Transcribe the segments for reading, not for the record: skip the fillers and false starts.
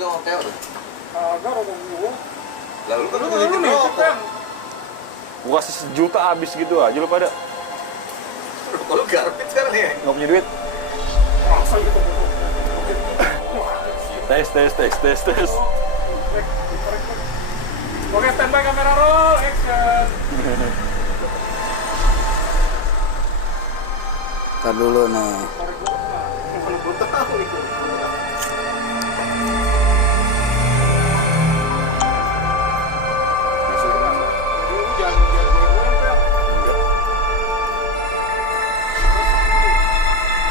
juga mau Teo tuh. Agak rokok gua. Lalu kan lu Lu nitip nih, rokok. kan? Gua kasih 1 juta habis gitu aja lu pada. Rokok lu garbit sekarang ya? Nggak punya duit. Masa gitu. Tes. Oke, standby kamera roll, action. Ntar dulu nih. Mana gua tahu itu. Jangan goyang-goyang, Pel.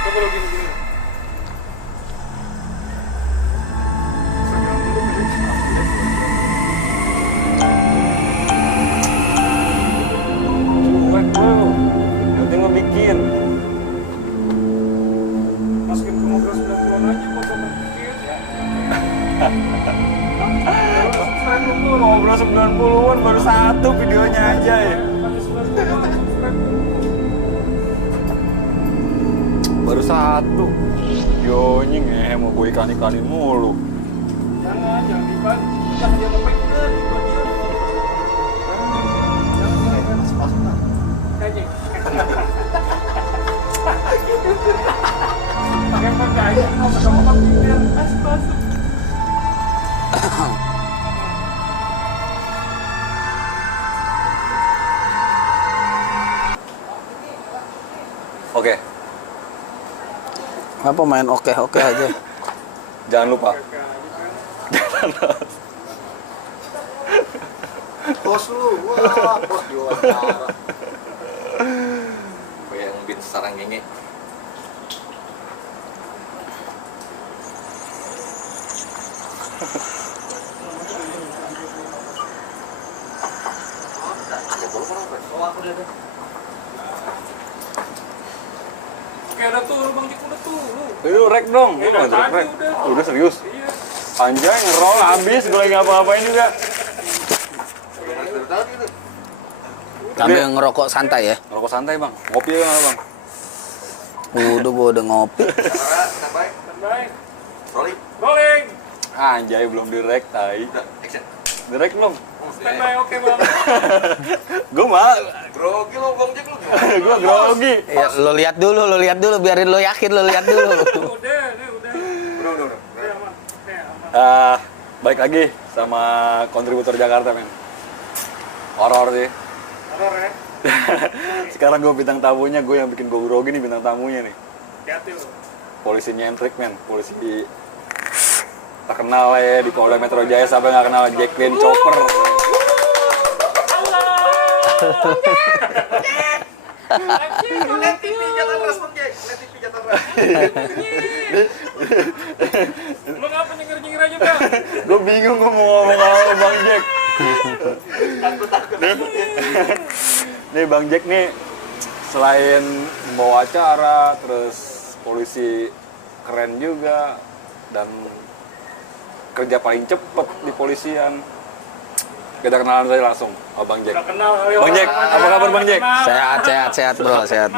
Coba lu gini-gini. Cuek bro. Yang penting lo bikin. Masukin ke mobil 90-an aja, gua coba bikin ya. Ngobrol 90-an baru 1 videonya aja ya. Baru 1. Yonying ya mau gue ikan-ikanin mulu. Jangan diban. Jangan dia mau pengen, diban dia. Jangan Pas-pasan. kayaknya. Pakai aja, mau pegang dia. Pas. Oke, Apa main oke aja. jangan lupa. Bos lu, wah, bos diwawancara. Kayak ngebit sarang ngenge. Oh, aku udah ada. Oke, ada tuh, Bang Jik udah tuh. Lu rek dong, lu Udah nggak tadi, rek. udah. Udah serius? Iya. Anjay ngerol habis, gue lagi ngapa-ngapain juga. Dari tadi tuh. Sambil ngerokok santai ya. Ngerokok santai bang, ngopi ya bang. Udah gua udah ngopi. Kamera, standby. Standby. Rolling. Rolling. Anjay belum direk, tai. Udah, action. Direk belum? Standby, oke Bang. Gue mah, Grogi lo, Bang Jack lu. gue grogi. Ya, lo lihat dulu, biarin lo yakin, lo lihat dulu. Udah. Udah. Udah aman. Udah aman. Balik lagi sama kontributor Jakarta men. Horor sih. Horor ya. Sekarang gue bintang tamunya, gue yang bikin gue grogi nih bintang tamunya nih. Hati-hati lo. Polisi nyentrik men, polisi terkenal ya di Polda Metro Jaya sampai nggak kenal Jacqueline Chopper. Lihat TV jangan ras, Bang Jack. Lihat TV jangan ras. Lo ngapa nyengir-nyengir aja, Bang? Gue bingung gue mau ngomong apa Bang Jack. Takut. Nih Bang Jack nih selain membawa acara, terus polisi keren juga dan kerja paling cepet di polisian. Kita kenalan saja langsung, oh Bang Jack. Udah kenal kali Bang Jack, apa kabar Bang Jack? Sehat bro. Aja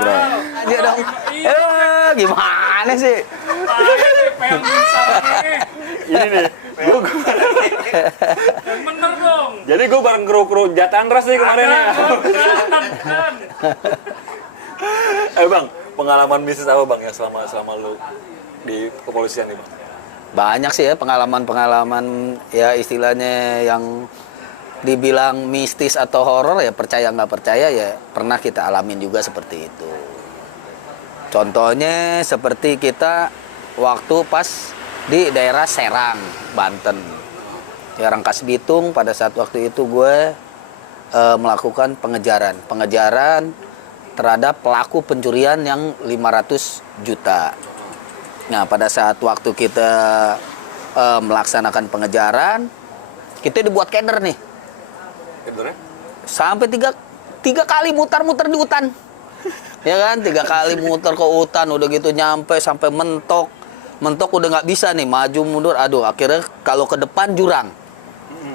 dong. Gimana sih? Pengen sarangnya. Ini nih, Yang bener dong. jadi gue bareng kru-kru Jatan Ras nih kemarin ya. Kan. Bang, pengalaman bisnis apa Bang ya selama lu di kepolisian nih Bang? Banyak sih ya pengalaman ya istilahnya yang dibilang mistis atau horor ya percaya nggak percaya ya pernah kita alamin juga seperti itu. Contohnya seperti kita waktu pas di daerah Serang, Banten. Ya Rangkas Bitung pada saat waktu itu gue melakukan pengejaran terhadap pelaku pencurian yang 500 juta. Nah, pada saat waktu kita melaksanakan pengejaran, kita dibuat keder nih. Kedernya? Sampai tiga kali mutar-mutar di hutan. Ya kan, 3 kali muter ke hutan, udah gitu nyampe sampai mentok. Mentok udah nggak bisa nih, maju mundur. Aduh, akhirnya kalau ke depan jurang.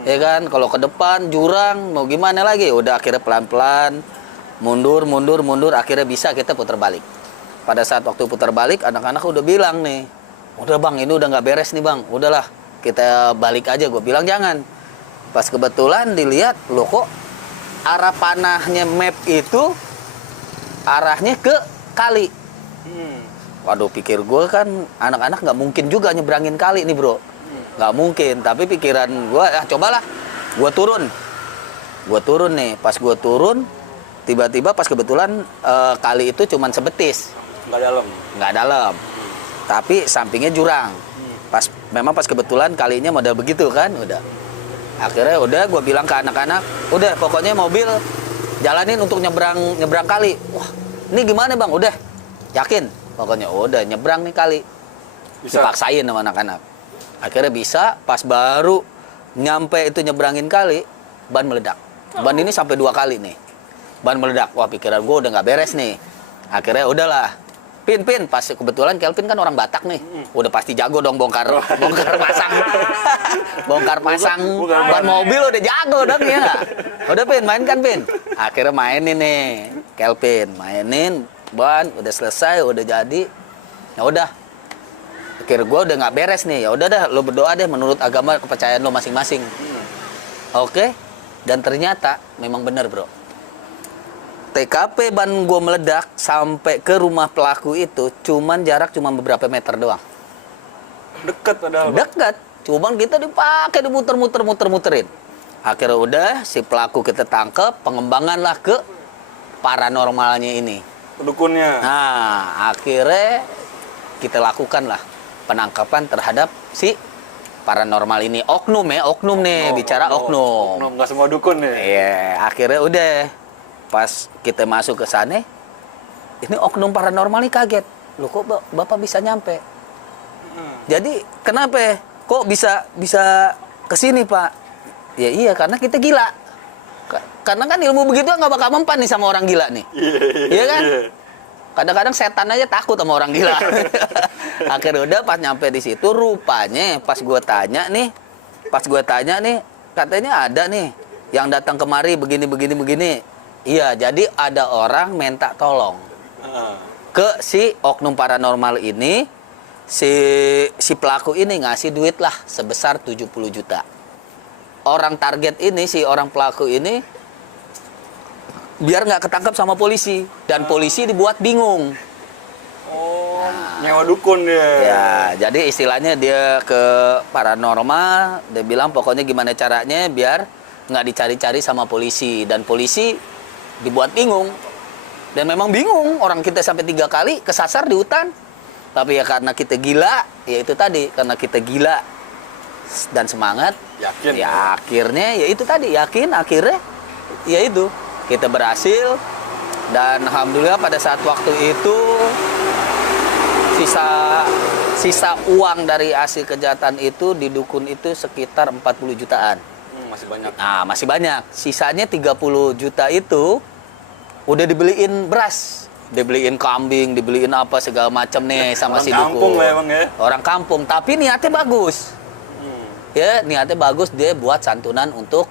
Ya kan, kalau ke depan jurang, mau gimana lagi? Udah akhirnya pelan-pelan, mundur, akhirnya bisa kita putar balik. Pada saat waktu putar balik, anak-anak udah bilang nih, udah Bang, ini udah nggak beres nih Bang, udahlah, kita balik aja. Gue bilang jangan. Pas kebetulan dilihat, loh kok arah panahnya map itu arahnya ke kali. Waduh, pikir gue kan anak-anak nggak mungkin juga nyebrangin kali nih bro. Nggak mungkin, tapi pikiran gue, cobalah. Gue turun nih. Pas gue turun, tiba-tiba pas kebetulan kali itu cuman sebetis. Nggak dalam. Tapi sampingnya jurang. Memang pas kebetulan kalinya model begitu kan, udah. Akhirnya udah gue bilang ke anak-anak, udah pokoknya mobil jalanin untuk nyebrang kali. Wah, ini gimana bang? Udah, yakin? Pokoknya udah nyebrang nih kali. Bisa. Dipaksain sama anak-anak. Akhirnya bisa, pas baru nyampe itu nyebrangin kali, ban meledak. Ban ini sampai 2 kali nih. Ban meledak. Wah, pikiran gue udah nggak beres nih. Akhirnya udahlah. Pin, pas kebetulan Kelvin kan orang Batak nih. Udah pasti jago dong bongkar pasang. Bongkar pasang ban mobil udah jago dong ya. Udah Pin, mainkan Pin. Akhirnya mainin nih. Kelvin mainin ban udah selesai, udah jadi. Ya udah. Pikir gue udah nggak beres nih. Ya udah dah, lo berdoa deh menurut agama kepercayaan lo masing-masing. Oke. Dan ternyata memang benar, bro. TKP ban gue meledak sampai ke rumah pelaku itu jarak cuma beberapa meter doang. Deket padahal. Dekat. Cuman kita dipakai dimuter-muterin. Akhirnya udah si pelaku kita tangkep, pengembangan lah ke paranormalnya ini. Dukunnya. Nah, akhirnya kita lakukan lah penangkapan terhadap si paranormal ini. Oknum nih, bicara oknum. Oknum, nggak semua dukun nih. Iya, akhirnya udah. Pas kita masuk ke sana, ini oknum paranormal nih kaget. Loh kok Bapak bisa nyampe? Jadi kenapa? Kok bisa ke sini Pak? Ya iya, karena kita gila. Karena kan ilmu begitu nggak bakal mempan nih sama orang gila nih. Iya kan? Kadang-kadang setan aja takut sama orang gila. Akhirnya udah pas nyampe di situ, rupanya pas gue tanya nih, katanya ada nih yang datang kemari begini. Iya, jadi ada orang minta tolong ke si oknum paranormal ini, si pelaku ini ngasih duit lah sebesar 70 juta. Orang target ini, si orang pelaku ini, biar nggak ketangkap sama polisi. Dan polisi dibuat bingung. Oh, nyewa dukun dia. Ya, jadi istilahnya dia ke paranormal, dia bilang pokoknya gimana caranya biar nggak dicari-cari sama polisi. Dan polisi dibuat bingung. Dan memang bingung, orang kita sampai 3 kali kesasar di hutan. Tapi ya karena kita gila, ya itu tadi, karena kita gila dan semangat, Yakin. ya akhirnya ya itu tadi, yakin akhirnya ya itu kita berhasil. Dan alhamdulillah pada saat waktu itu sisa uang dari hasil kejahatan itu di dukun itu sekitar 40 jutaan. Masih banyak. Nah, masih banyak. Sisanya 30 juta itu udah dibeliin beras, dibeliin kambing, dibeliin apa segala macam nih sama si dukun. Orang kampung memang ya. Orang kampung, tapi niatnya bagus. Ya, niatnya bagus, dia buat santunan untuk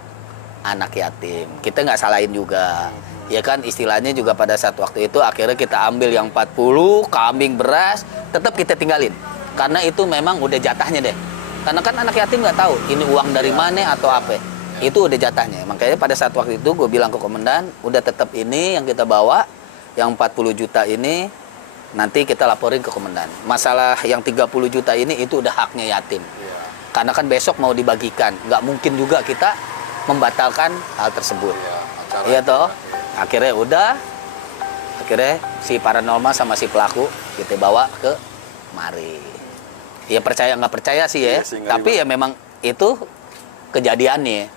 anak yatim. Kita nggak salahin juga. Ya kan, istilahnya juga pada saat waktu itu akhirnya kita ambil yang 40 kambing beras, tetap kita tinggalin. Karena itu memang udah jatahnya deh. Karena kan anak yatim nggak tahu ini uang dari mana atau apa. Itu udah jatahnya. Makanya pada saat waktu itu gue bilang ke komandan, udah tetap ini yang kita bawa, yang 40 juta ini nanti kita laporin ke komandan. Masalah yang 30 juta ini itu udah haknya yatim. Karena kan besok mau dibagikan. Nggak mungkin juga kita membatalkan hal tersebut. Iya toh? Akhirnya udah. Akhirnya si paranormal sama si pelaku kita bawa ke mari. Ya percaya nggak percaya sih ya. Iya sih, tapi ya memang itu kejadiannya.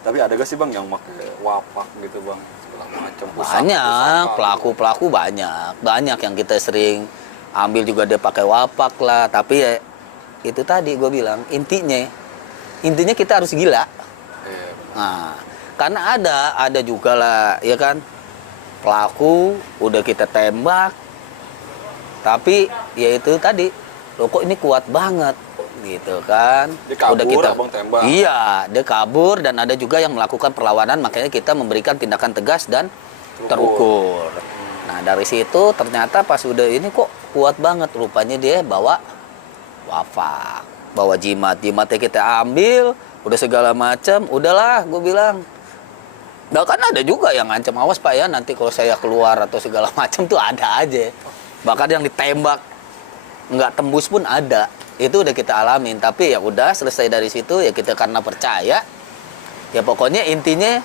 Tapi ada gak sih bang yang pakai wapak gitu bang? Segala macam. Banyak, pelaku-pelaku banyak yang kita sering ambil juga dia pakai wapak lah. Tapi ya itu tadi gue bilang intinya kita harus gila. Nah, karena ada juga lah, ya kan, pelaku udah kita tembak, tapi ya itu tadi, loh kok ini kuat banget, gitu kan. Dia kabur, udah kita, abang tembak. Iya, dia kabur dan ada juga yang melakukan perlawanan, makanya kita memberikan tindakan tegas dan terukur. Nah dari situ ternyata pas udah ini kok kuat banget, rupanya dia bawa wafak. bawa jimatnya kita ambil, udah segala macam, udahlah gue bilang. Bahkan ada juga yang ngancam, awas Pak ya nanti kalau saya keluar atau segala macam tuh ada aja. Bahkan yang ditembak nggak tembus pun ada. Itu udah kita alamin. Tapi ya udah selesai dari situ ya kita karena percaya. Ya pokoknya intinya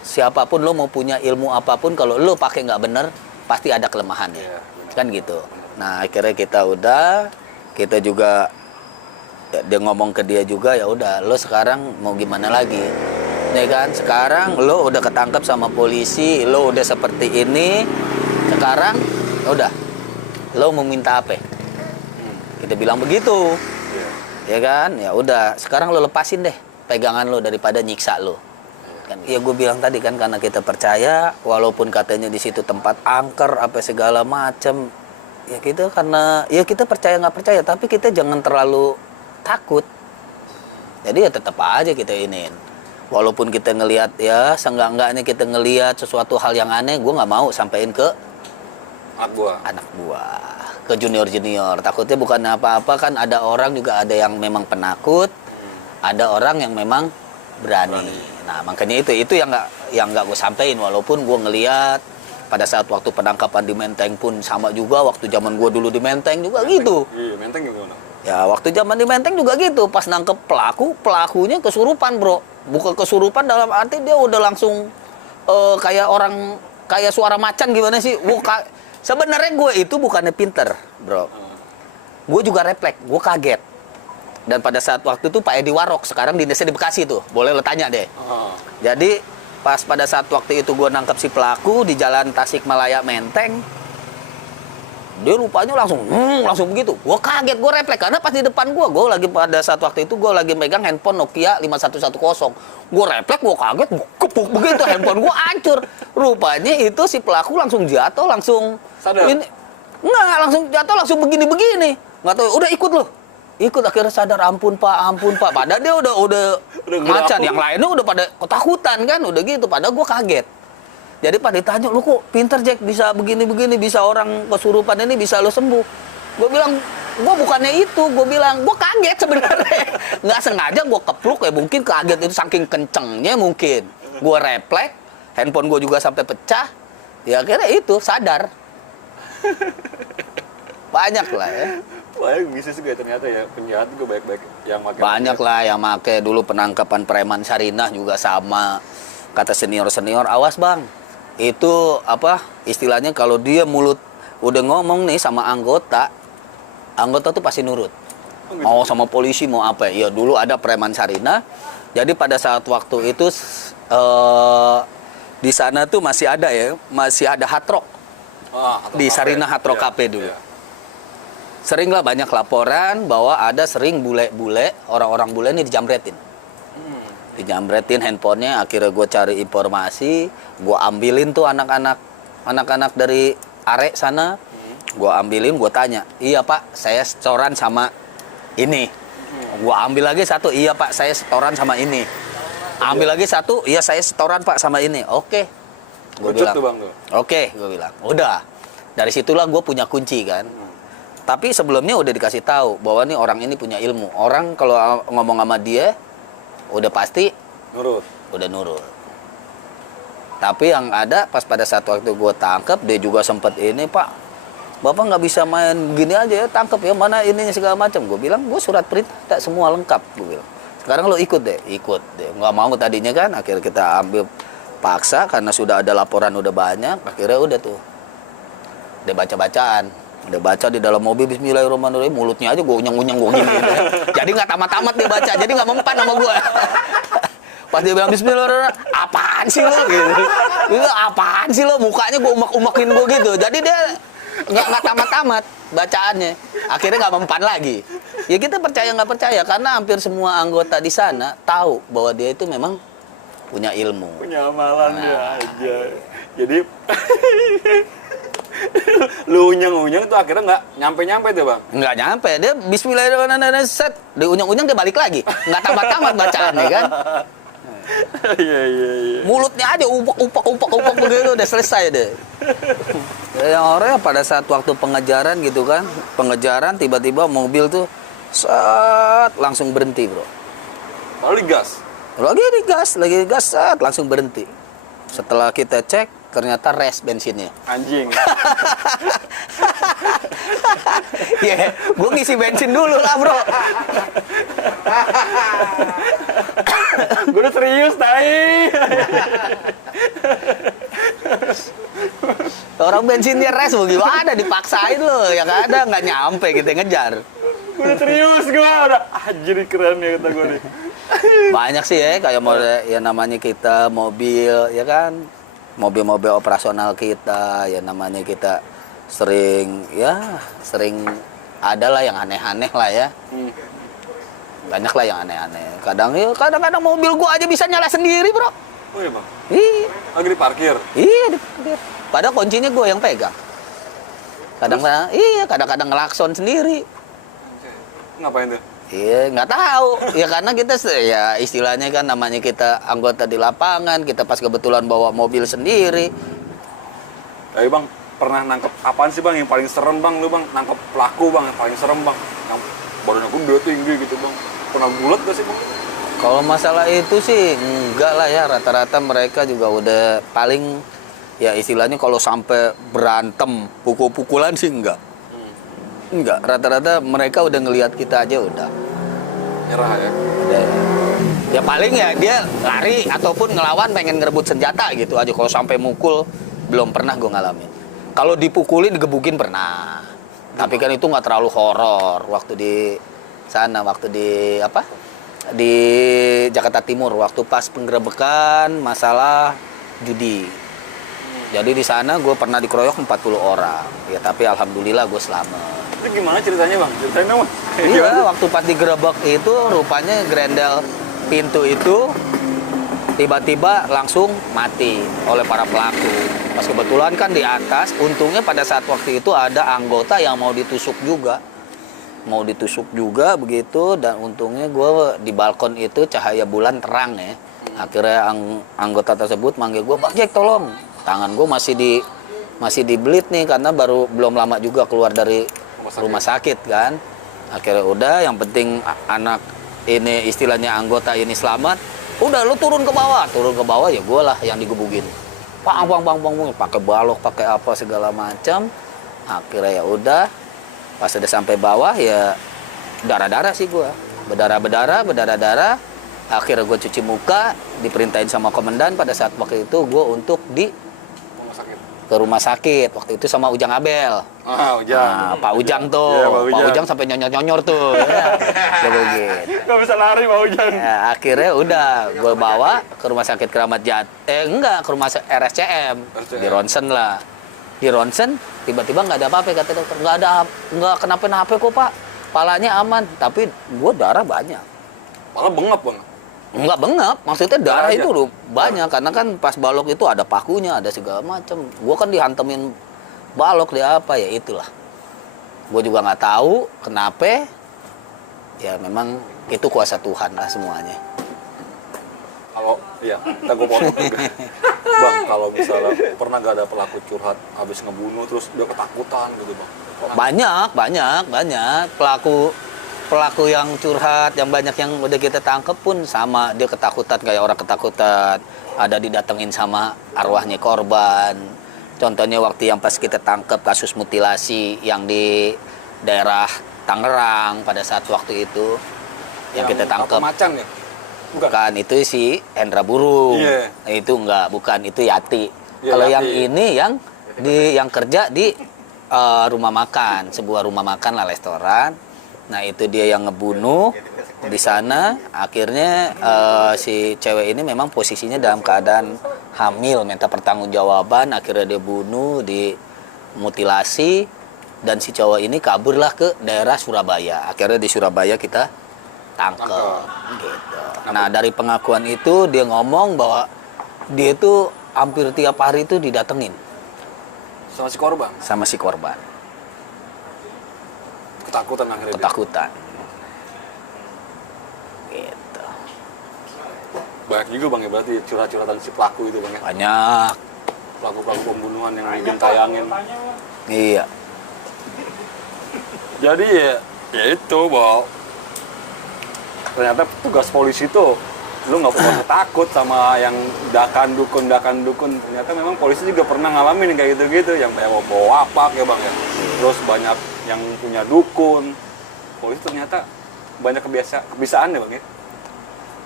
siapapun lo mau punya ilmu apapun kalau lo pakai nggak bener pasti ada kelemahannya. Iya, Kan gitu. Nah akhirnya kita juga ya, dia ngomong ke dia juga ya udah lo sekarang mau gimana lagi. Ya kan, sekarang lo udah ketangkep sama polisi, lo udah seperti ini. Sekarang udah, lo mau minta apa? Kita bilang begitu. Ya kan, ya udah. Sekarang lo lepasin deh pegangan lo daripada nyiksa lo. Kan, ya gue bilang tadi kan karena kita percaya, walaupun katanya di situ tempat angker apa segala macam, ya kita karena ya kita percaya nggak percaya, tapi kita jangan terlalu takut. Jadi ya tetap aja kita iniin. Walaupun kita ngelihat ya, seenggak-enggaknya kita ngelihat sesuatu hal yang aneh, gue nggak mau sampein ke anak buah, ke junior. Takutnya bukan apa-apa kan, ada orang juga ada yang memang penakut, ada orang yang memang berani. Nah makanya itu yang nggak gue sampein. Walaupun gue ngelihat pada saat waktu penangkapan di Menteng pun sama juga, waktu zaman gue dulu di Menteng juga gitu. Iya, Menteng gimana? Ya waktu zaman di Menteng juga gitu, pas nangkep pelakunya kesurupan bro. Bukan kesurupan dalam arti dia udah langsung kayak suara macan gimana sih? Sebenarnya gue itu bukannya pinter bro. Gue juga refleks, gue kaget. Dan pada saat waktu itu Pak Edi Warok, sekarang dinasnya di Bekasi tuh, boleh lo tanya deh. Jadi pas pada saat waktu itu gue nangkep si pelaku di jalan Tasikmalaya Menteng, dia rupanya langsung begitu. Gue kaget, gue refleks karena pas di depan gue lagi pada saat waktu itu gue lagi megang handphone Nokia 5110. Gue refleks, gue kaget, kepuk begitu handphone gue hancur. Rupanya itu si pelaku langsung jatuh, langsung sadar. Langsung jatuh, langsung begini. Nggak tahu, udah ikut loh. Ikut akhirnya sadar, ampun pak. Padahal dia udah macan, yang lainnya udah pada ketakutan kan, udah gitu. Padahal gue kaget. Jadi pada ditanya, lu kok pinter Jack, bisa begini-begini, bisa orang kesurupan ini bisa lo sembuh. Gue bilang, gue bukannya itu, gue bilang, gue kaget sebenarnya. Nggak sengaja gue kepruk ya, mungkin kaget itu saking kencengnya mungkin. Gue refleks, handphone gue juga sampai pecah, ya akhirnya itu, sadar. Banyak lah ya. Banyak bisnis juga ternyata ya, penjahat juga baik-baik yang pakai. Banyak lah yang pakai. Dulu penangkapan preman Sarinah juga sama. Kata senior-senior, awas bang. Itu apa istilahnya kalau dia mulut udah ngomong nih sama anggota tuh pasti nurut. Mau sama polisi mau apa ya. Dulu ada preman Sarinah. Jadi pada saat waktu itu di sana tuh masih ada hard rock. Di Sarinah Hard Rock Cafe dulu. Seringlah banyak laporan bahwa ada sering bule-bule, orang-orang bule ini dijamretin. Dijamretin handphonenya, akhirnya gue cari informasi, gue ambilin tuh anak-anak dari Are sana, gue ambilin, gue tanya, iya pak, saya setoran sama ini. Gue ambil lagi satu, iya pak, saya setoran sama ini. Ambil lagi satu, iya saya setoran pak sama ini. Oke, gue bilang. Oke, gue bilang, udah. Dari situlah gue punya kunci kan. Tapi sebelumnya udah dikasih tahu bahwa nih orang ini punya ilmu. Orang kalau ngomong sama dia, udah pasti udah nurut. Tapi yang ada pas pada saat waktu gue tangkap, dia juga sempet ini, pak, bapak nggak bisa main gini aja ya, tangkap ya, mana ininya segala macam. Gue bilang, gue surat perintah semua lengkap. Gue bilang, sekarang lo ikut deh. Nggak mau tadinya kan, akhirnya kita ambil paksa karena sudah ada laporan udah banyak. Akhirnya udah tuh, dia baca-bacaan. Udah baca di dalam mobil, bismillahirrahmanirrahim, mulutnya aja gue unyang-unyang gue gini. Jadi nggak tamat-tamat dia baca, jadi nggak mempan sama gue. Pas dia bilang bismillahirrahmanirrahim, apaan sih lo gitu. Apaan sih lo, mukanya gue umak-umakin gue gitu. Jadi dia nggak tamat-tamat bacaannya. Akhirnya nggak mempan lagi. Ya kita percaya nggak percaya karena hampir semua anggota di sana tahu bahwa dia itu memang punya ilmu. Punya amalan dia aja. Jadi lu unyang-unyang tuh akhirnya nggak nyampe-nyampe tuh bang? Nggak nyampe, dia bismillahirrahmanirrahim, set, dia unyang-unyang dia balik lagi. Nggak tamat-tamat bacaannya kan. Iya. Mulutnya aja upak begitu, udah selesai deh. Yang orang pada saat waktu pengejaran gitu kan, pengejaran tiba-tiba mobil tuh Set, langsung berhenti bro. Lalu digas. Lagi digas, set, langsung berhenti. Setelah kita cek, ternyata res bensinnya. Anjing. Ya, gue ngisi bensin dulu lah bro. Gue udah serius, tai. Orang bensinnya res, mau gimana? Dipaksain lo, yang ada nggak nyampe kita ngejar. Gue udah serius, gue udah anjir keren ya kata gue nih. Banyak sih ya, kayak ya namanya kita mobil, ya kan? Mobil-mobil operasional kita, ya namanya kita sering ada lah yang aneh-aneh lah ya. Banyak lah yang aneh-aneh. Kadang-kadang mobil gua aja bisa nyala sendiri bro. Oh iya bang? Iya. Lagi diparkir? Iya diparkir. Padahal kuncinya gua yang pegang. Kadang-kadang ngelakson sendiri. Ngapain tuh? Iya, nggak tahu. Ya karena kita ya istilahnya kan namanya kita anggota di lapangan, kita pas kebetulan bawa mobil sendiri. Tapi bang, pernah nangkep apaan sih bang yang paling serem bang? Lu bang, nangkep pelaku bang yang paling serem bang? Yang badannya gede tinggi gitu bang. Pernah bulat gak sih bang? Kalau masalah itu sih enggak lah ya, rata-rata mereka juga udah paling ya istilahnya kalau sampai berantem, pukul-pukulan sih enggak. Enggak, rata-rata mereka udah ngelihat kita aja udah. Nyerah ya? Udah. Ya paling ya dia lari ataupun ngelawan pengen ngerebut senjata gitu aja. Kalau sampai mukul belum pernah gue ngalamin. Kalau dipukulin, digebukin pernah. Tapi kan itu nggak terlalu horor waktu di sana, waktu di apa? Di Jakarta Timur waktu pas penggerebekan masalah judi. Jadi di sana gue pernah dikeroyok 40 orang. Ya tapi alhamdulillah gue selamat. Itu gimana ceritanya bang? Ceritain dong bang. Iya, waktu pas digerebek itu rupanya grendel pintu itu tiba-tiba langsung mati oleh para pelaku. Pas kebetulan kan di atas, untungnya pada saat waktu itu ada anggota yang mau ditusuk juga. Mau ditusuk juga begitu, dan untungnya gue di balkon itu cahaya bulan terang ya. Akhirnya anggota tersebut manggil gue, "Bang Jack tolong." Tangan gue masih dibelit nih karena belum lama juga keluar dari rumah sakit kan. Akhirnya udah, yang penting anak ini istilahnya anggota ini selamat. Udah lu turun ke bawah ya gue lah yang digebukin. Bang, pakai balok, pakai apa segala macam. Akhirnya ya udah, pas udah sampai bawah ya darah sih gue. Berdarah. Akhirnya gue cuci muka, diperintahin sama komandan pada saat waktu itu gue untuk ke rumah sakit. Waktu itu sama Ujang Abel. Ah, Ujang. Nah, Pak Ujang tuh. Ya, Pak Ujang sampai nyonyor tuh. Ya. Gak bisa lari Pak Ujang. Ya, akhirnya udah gue bawa ke rumah sakit Keramat Jati. Ke rumah RSCM. Di ronsen lah. Di ronsen tiba-tiba nggak ada apa-apa kata dokter. Nggak kenapa-napa kok Pak. Palanya aman, tapi gue darah banyak. Malah bengap bang. Enggak bengap, maksudnya darah Aja. itu loh banyak, karena kan pas balok itu ada pakunya, ada segala macam. Gue kan dihantemin balok dia apa ya itulah. Gue juga nggak tahu kenapa. Ya memang itu kuasa Tuhan lah semuanya. Kalau iya, kita gue potong juga. Bang, kalau misalnya pernah gak ada pelaku curhat habis ngebunuh terus dia ketakutan gitu bang? Banyak pelaku yang curhat, yang banyak yang udah kita tangkep pun sama, dia ketakutan kayak orang ketakutan. Ada didatengin sama arwahnya korban. Contohnya waktu yang pas kita tangkep kasus mutilasi yang di daerah Tangerang pada saat waktu itu yang kita tangkep. Macan ya? Bukan, itu si Hendra Burung. Yeah. Itu bukan, itu Yati. Yeah, kalau Yati. Yang ini yang kerja di rumah makan, sebuah rumah makan lah, restoran. Nah itu dia yang ngebunuh di sana. Akhirnya si cewek ini memang posisinya dalam keadaan hamil, minta pertanggungjawaban. Akhirnya dia bunuh, dimutilasi, dan si cowok ini kaburlah ke daerah Surabaya. Akhirnya di Surabaya kita tangkep. Gitu. Nah dari pengakuan itu dia ngomong bahwa dia itu hampir tiap hari itu didatengin sama si korban. Ketakutan. Gitu. Banyak juga bang ya berarti curhat-curhatan si pelaku itu bang ya? Banyak. Pelaku-pelaku pembunuhan yang bikin tayangin. Iya. Jadi ya itu bahwa ternyata tugas polisi tuh lu nggak perlu takut sama yang dukun. Ternyata memang polisi juga pernah ngalamin kayak gitu-gitu, yang mau bawa apa ya bang ya. Terus banyak yang punya dukun. Polisi ternyata banyak kebiasaan ya bang ya.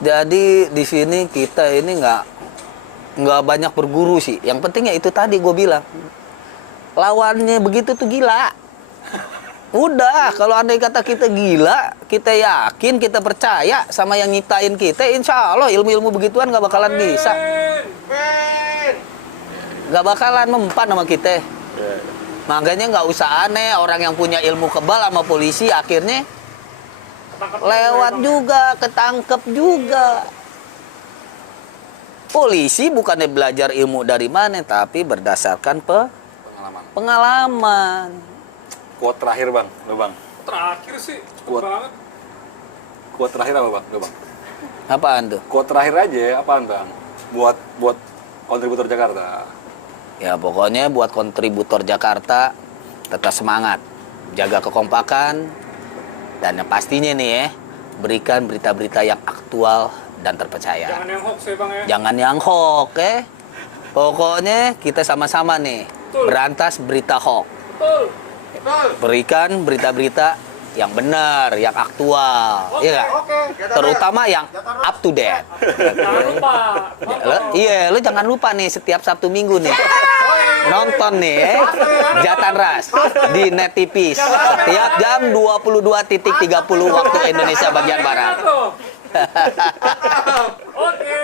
Jadi di sini kita ini nggak banyak berguru sih. Yang pentingnya itu tadi gue bilang, lawannya begitu tuh gila. Udah, kalau andai kata kita gila, kita yakin, kita percaya sama yang nyiptain kita, insya Allah ilmu-ilmu begituan nggak bakalan bisa. Nggak bakalan mempan sama kita. Makanya nggak usah aneh, orang yang punya ilmu kebal sama polisi akhirnya lewat juga, ketangkep juga. Polisi bukannya belajar ilmu dari mana, tapi berdasarkan pengalaman. Quote terakhir bang, lu bang. Terakhir sih, cepet Kuat. banget. Quote terakhir apa bang? Lu bang. Apaan tuh? Quote terakhir aja, apaan bang? Buat kontributor Jakarta. Ya pokoknya buat kontributor Jakarta tetap semangat, jaga kekompakan, dan yang pastinya nih ya, berikan berita-berita yang aktual dan terpercaya. Jangan yang hoax ya bang ya. Jangan yang hoax ya. Pokoknya kita sama-sama nih Betul. berantas berita hoax. Betul. Berikan berita-berita yang benar, yang aktual, iya nggak? Terutama yang up to date. Jangan lupa. Lu jangan lupa nih setiap Sabtu Minggu nih nonton nih Jatan Ras di Net TV setiap jam 22.30 waktu Indonesia bagian barat. Oke.